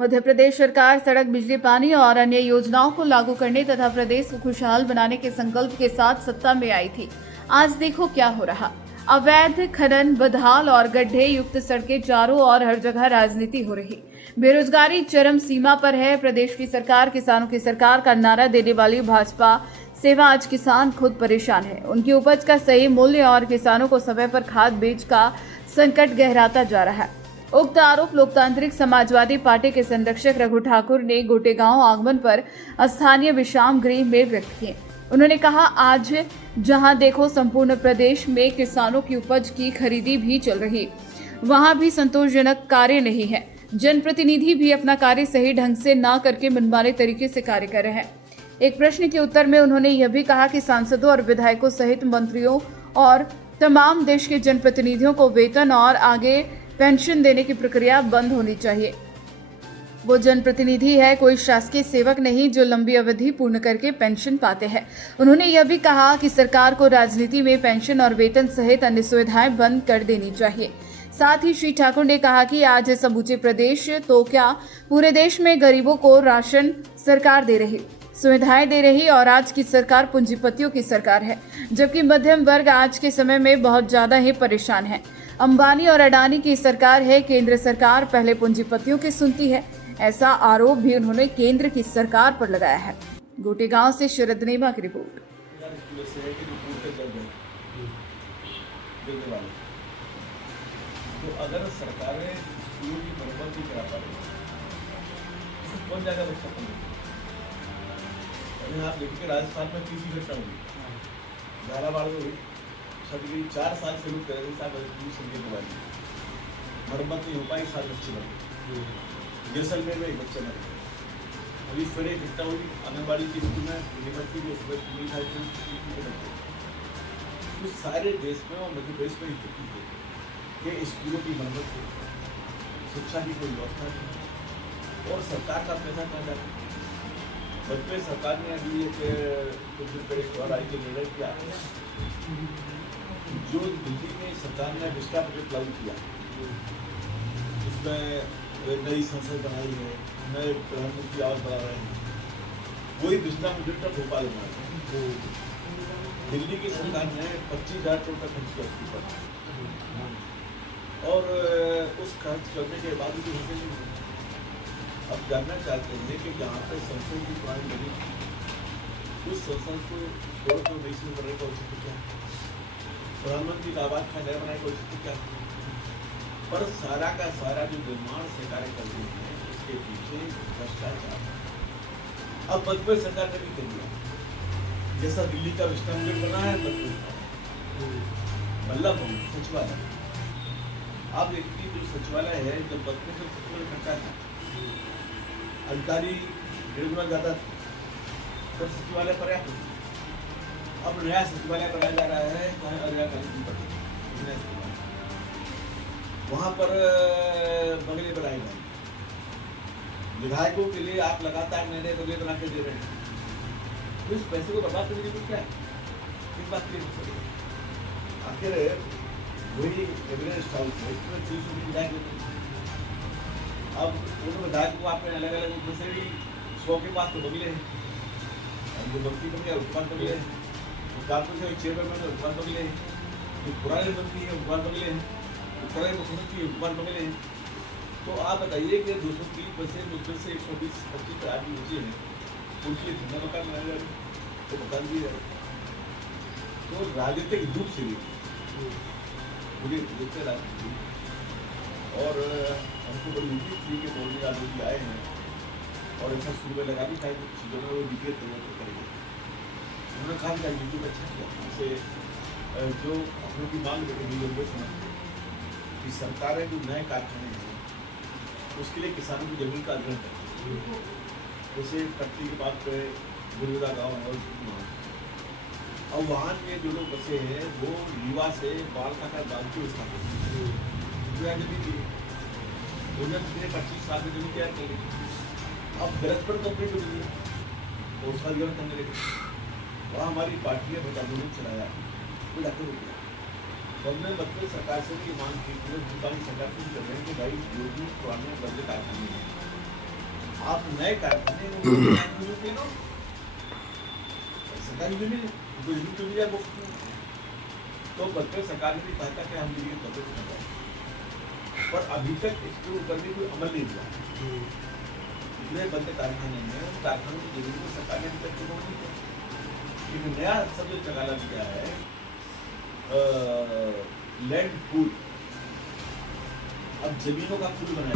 मध्य प्रदेश सरकार सड़क, बिजली, पानी और अन्य योजनाओं को लागू करने तथा प्रदेश को खुशहाल बनाने के संकल्प के साथ सत्ता में आई थी। आज देखो क्या हो रहा। अवैध खनन, बदहाल और गड्ढे युक्त सड़कें चारों ओर, हर जगह राजनीति हो रही। बेरोजगारी चरम सीमा पर है। प्रदेश की सरकार किसानों की सरकार का नारा देने वाली भाजपा से आज किसान खुद परेशान है। उनकी उपज का सही मूल्य और किसानों को समय पर खाद बीज का संकट गहराता जा रहा है। उक्त आरोप लोकतांत्रिक समाजवादी पार्टी के संरक्षक रघु ठाकुर ने गोटेगांव आगमन पर स्थानीय विश्राम गृह में व्यक्त किए। उन्होंने कहा, आज जहां देखो संपूर्ण प्रदेश में किसानों की उपज की खरीदी भी चल रही, वहां भी संतोषजनक कार्य नहीं है। जनप्रतिनिधि भी अपना कार्य सही ढंग से न करके मनमाने तरीके से कार्य कर रहे हैं। एक प्रश्न के उत्तर में उन्होंने यह भी कहा कि सांसदों और विधायकों सहित मंत्रियों और तमाम देश के जनप्रतिनिधियों को वेतन और आगे पेंशन देने की प्रक्रिया बंद होनी चाहिए। वो जनप्रतिनिधि है, कोई शासकीय सेवक नहीं जो लंबी अवधि पूर्ण करके पेंशन पाते हैं। उन्होंने यह भी कहा कि सरकार को राजनीति में पेंशन और वेतन सहित अन्य सुविधाएं बंद कर देनी चाहिए। साथ ही श्री ठाकुर ने कहा कि आज समूचे प्रदेश तो क्या पूरे देश में गरीबों को राशन सरकार दे रही, सुविधाएं दे रही और आज की सरकार पूंजीपतियों की सरकार है, जबकि मध्यम वर्ग आज के समय में बहुत ज्यादा ही परेशान है। अंबानी और अडानी की सरकार है, केंद्र सरकार पहले पूंजीपतियों की सुनती है। ऐसा आरोप भी उन्होंने केंद्र की सरकार पर लगाया है। गोटेगांव से शरद नेमा की रिपोर्ट। तो अगर सरकारें स्कूलों की मरम्मत नहीं करा पा रही तो कौन जाएगा बच्चा पढ़ने? आप देखिए राजस्थान में तीसरी घटना हुई, झालावाड़ में हुई। सभी 4 साल से लोग कह रहे थे स्कूल संख्या बढ़ाई, मरम्मत नहीं हो पाई, 7 बच्चे मर। जैसलमेर में 1 बच्चे मर। अभी फिर एक घटना हुई आंगनबाड़ी की स्कूल में, बच्ची जो उसमें पूरी था। तो सारे देश में और मध्य प्रदेश में स्थिति है कि स्कूलों की मरम्मत हो, शिक्षा की कोई व्यवस्था नहीं और सरकार का पैसा कहाँ जाता है। बल्कि सरकार ने अभी कुछ दिन पहले द्वारा निर्णय किया, जो दिल्ली में सरकार ने विस्टा प्रोजेक्ट लागू किया, इसमें नई संसद बनाई है, नए प्रधानमंत्री आवास बना रहे हैं, वही विस्टा प्रोजेक्ट अब भोपाल में है। दिल्ली की सरकार ने 25,000 करोड़ का खर्च किया उसके ऊपर और उस खर्च करने के बाद भी हासिल नहीं। अब जानना चाहते हैं कि जहाँ पर संसद की पुरानी बनी उस संसद को छोड़ कर नई शुरू करने का औचित्य क्या है? प्रधानमंत्री का आवास का नया बनाने का औचित्य क्या है? पर सारा का सारा जो निर्माण से कार्य कर रहे हैं उसके पीछे भ्रष्टाचार। अब मध्य प्रदेश सरकार ने भी कर दिया, जैसा दिल्ली का विस्टा प्रोजेक्ट बना है मतलब सचिवालय। अब एक जो सचिवालय है, जब मध्य प्रदेश सचिवालय करता है अधिकारी 1.5 गुना ज्यादा था, तो सचिवालय पर्याप्त है। अब नया सचिवालय बनाया जा रहा है वहां पर बंगले बनाए गए। विधायकों के लिए आप लगातार नए बंगले बना के दे रहे हैं, तो इस पैसे को बर्बाद करने की क्या है? किस बात के लिए? आखिर वही एवरेस्ट हाउस है, इसमें 300 विधायक होते हैं। अब उन विधायक को आपने अलग अलग जैसे भी 100 के पास तो बंगले हैं, जो मंत्री बंगले उत्पाद बंगले हैं, कारपोरेशन चेयरमैन में उत्पाद बंगले हैं, जो पुराने मंत्री है उत्पाद बंगले हैं, पुराने मुख्यमंत्री उत्पाद बंगले हैं। तो आप बताइए कि 230 बसें मुश्किल से 120-25 आदमी बचे हैं, उनके लिए धंधा मकान बनाया जा रहा है, तो मकान दिए जा रहे। तो राजनीतिक रूप से भी मुझे देखते राजनीति और हमको बड़ी उम्मीद थी कि मोदी यादव जी आए हैं और ऐसा शुरू में लगा भी था कि चीज़ों में वो विपरीत परिवर्तन करेंगे। उन्होंने कहा कि यूट्यूब अच्छा किया, जैसे जो अपनों की मांग लेकर समझते कि सरकारें जो नए कारखाने हैं उसके लिए किसानों की जमीन का अधिग्रहण करती है। जैसे टट्टी के पास पे गुरुदा गाँव है और वहाँ के जो लोग बसे हैं वो रीवा से बालका का बांध के स्थापित उन्होंने पिछले 25 साल में जमीन तैयार कर ली। अब गलत पर कंपनी को दी तो उसका अधिग्रहण करने लगे। वहाँ हमारी पार्टी ने बता आंदोलन चलाया, वो जाकर रुक गया। तो हमने मध्य सरकार से भी मांग की, भूटानी सरकार से भी कर रहे हैं कि भाई जो भी पुराने बदले कारखाने हैं आप नए कारखाने में ले लो, सरकारी यूनियन तो यूनियन तो दिया मुफ्त में, तो बल्कि सरकार ने भी कहा था कि हम यूनियन बदल करवाएं, पर अभी तक इसके ऊपर भी कोई अमल नहीं हुआ। इतने बंद कारखाने में उन कारखानों की जमीन को सरकार ने अभी तक चुनाव नहीं किया। एक नया शब्द निकाला गया है, लैंड पूल। अब जमीनों का पूल बनाया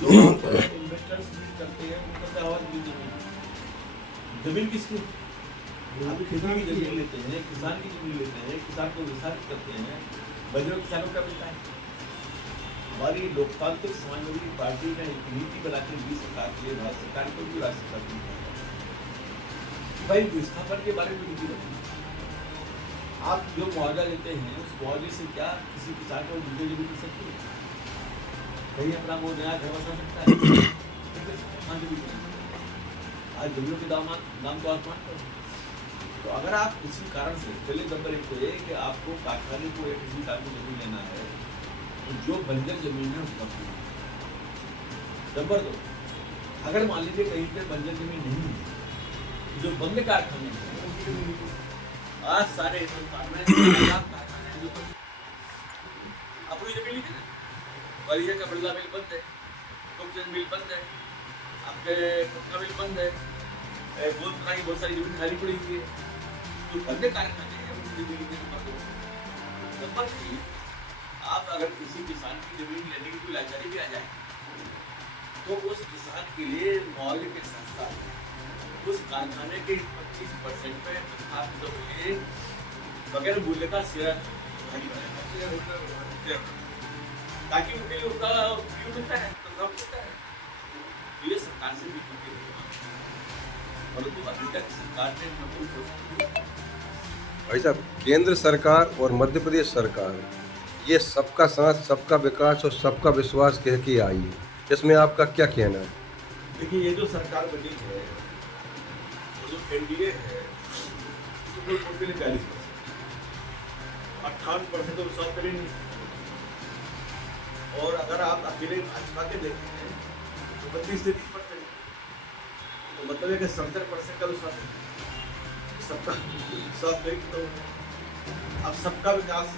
जो इन्वेस्टर्स करते हैं उनका तो आवाज भी जमीन किसकी, आप खेती की जमीन लेते हैं, किसान की जमीन लेते हैं, किसान को विस्तारित करते हैं, बजरों किसानों का मिलता है। हमारी लोकतांत्रिक समाजवादी पार्टी ने एक नीति बनाकर दी सरकार के लिए, भारत सरकार को भी, राज्य सरकार को भाई विस्थापन के बारे में नीति बनी। आप जो मुआवजा देते हैं उस मुआवजे से क्या किसी किसान को दूसरी जमीन मिल सकती है? कहीं अपना वो नया घर बसा सकता है? आज जमीनों के दाम तो आसमान पर। तो अगर आप किसी कारण से, पहले नंबर एक तो ये कि आपको कारखाने को या किसी काम को जमीन लेना है तो जो बंजर जमीन है उसका नंबर 2, अगर मान लीजिए कहीं पर बंजर जमीन नहीं है, जो बंद कारखाने हैं उनकी जमीन आज सारे हिंदुस्तान में कारखाने जो अपनी जमीन लीजिए ना, बलिया का बिरला मिल बंद है, कुकचंद मिल बंद है, आपके पटना मिल बंद है, बहुत तरह की बहुत सारी जमीन खाली पड़ी हुई है। तो बंद कारखाने हैं उनकी जमीन लीजिए। नंबर 3, आप अगर किसी किसान की जमीन लेने की कोई लाचारी भी आ जाए तो उस किसान के लिए मुआवजे के साथ साथ उस कारखाने के 25% पे आप तो बगैर मूल्य का शेयर भागी बनाएगा, ताकि उनके लिए उसका व्यू मिलता है, तो मिलता है। ये सरकार से भी परंतु अभी तक सरकार ने भाई साहब, केंद्र सरकार और मध्य प्रदेश सरकार ये सबका साथ, सबका विकास और सबका विश्वास कह के आई है, इसमें आपका क्या कहना है? देखिए, ये जो सरकार बनी है, जो एनडीए है, सुप्रीम कोर्ट के लिए 42%, 58% तो विश्वास करेंगे। और अगर आप अकेले भाजपा के देखते हैं तो 32 से 30%, तो मतलब है कि 70% का विश्वास है। सबका विश्वास नहीं, तो अब सबका विकास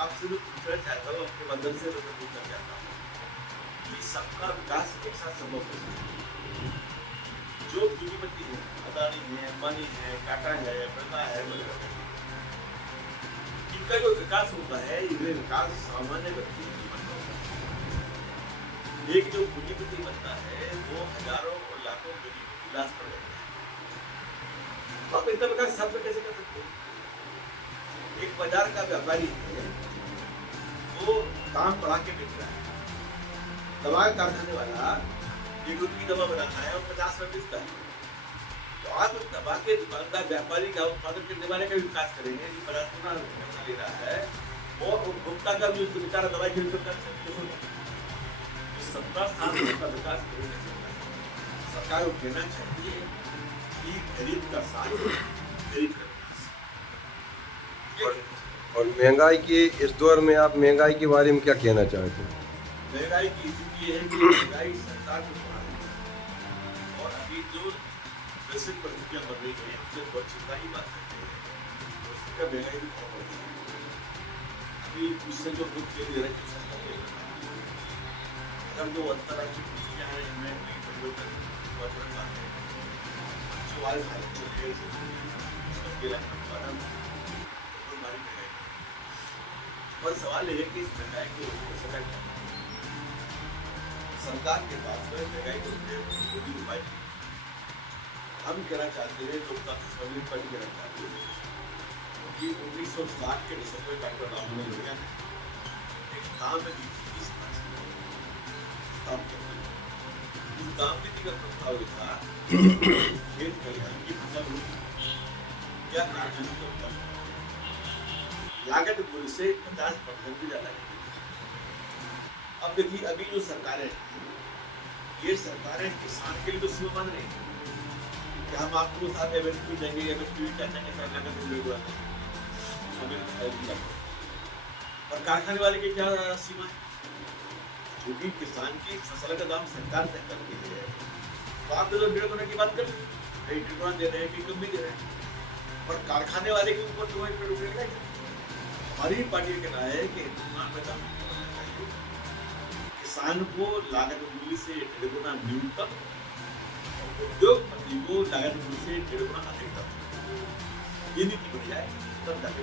आपसे जो पूछना चाहता हूँ, अपने मंदिर से जो पूछना चाहता हूँ कि सबका विकास एक साथ संभव है। जो पूंजीपति है, अदानी है, अंबानी है, टाटा है, बिरला है, इनका जो विकास होता है, ये विकास सामान्य व्यक्ति की बनता है। एक जो पूंजीपति बनता है वो हजारों और लाखों गरीबों की लाश पड़ जाता है। आप इतना विकास साथ में कैसे कर सकते हैं? एक बाजार का व्यापारी है, वो दाम बढ़ा के बेच रहा है। दवा कारखाने वाला एक रुपये की दवा बनाता है और 50 में बेचता है। तो आप उस दवा के दुकानदार व्यापारी का उत्पादन करने वाले का विकास करेंगे, जो 50 गुना पैसा ले रहा है, और उपभोक्ता का भी बेचारा दवाई खरीद कर सबका साथ का विकास करेंगे। सरकार को कहना चाहिए कि गरीब का साथ, गरीब का विकास। और महंगाई के इस दौर में आप महंगाई के बारे में क्या कहना चाहते हैं? महंगाई की स्थिति ये है कि महंगाई सरकार को बढ़ा रही है, और अभी जो वैश्विक परिस्थितियाँ बन रही है उससे बहुत चिंता की बात करते हैं, उसका महंगाई भी बहुत बढ़ रही है। अभी उससे जो बुक दे रहे हैं अगर जो अंतर्राष्ट्रीय स्थितियाँ हैं इनमें कोई परिवर्तन बहुत बड़ा बात है। जो आज भारत चल रही है और सवाल ये है कि इस महंगाई को रोकने का क्या सरकार के पास में महंगाई को रोकने उपाय नहीं। हम कहना चाहते हैं, लोकतांत्रिक समाजवादी पार्टी कहना चाहते हैं कि 1960 के दिसंबर में डॉक्टर राममनोहर लोहिया ने एक काम में इस काम नीति का प्रस्ताव लिखा, खेत खलिहान की फसल या कारखाने के ऊपर लागत मूल्य से 50% भी ज्यादा है। अब देखिए, अभी जो सरकारें हैं, ये सरकारें किसान के लिए तो सीमा बांध रही हैं कि हम आपको साथ एमएसपी देंगे, एमएसपी चाचा के साथ लागत मूल्य बढ़ाते हैं, और कारखाने वाले की क्या सीमा है? क्योंकि किसान की फसल का दाम सरकार तय कर रही है। तो आप तो 1.5 गुना की बात कर ली, कहीं 1.5 गुना दे रहे हैं कि कम भी दे रहे हैं, और कारखाने वाले के ऊपर तो 1 रुपये का हमारी पार्टी का कहना है कि हिंदुस्तान में दाम होना चाहिए, किसान को लागत मूल्य से 1.5 गुना न्यूनतम, उद्योगपति को लागत मूल्य से 1.5 गुना अधिकतम, ये नीति बन जाए तब जाके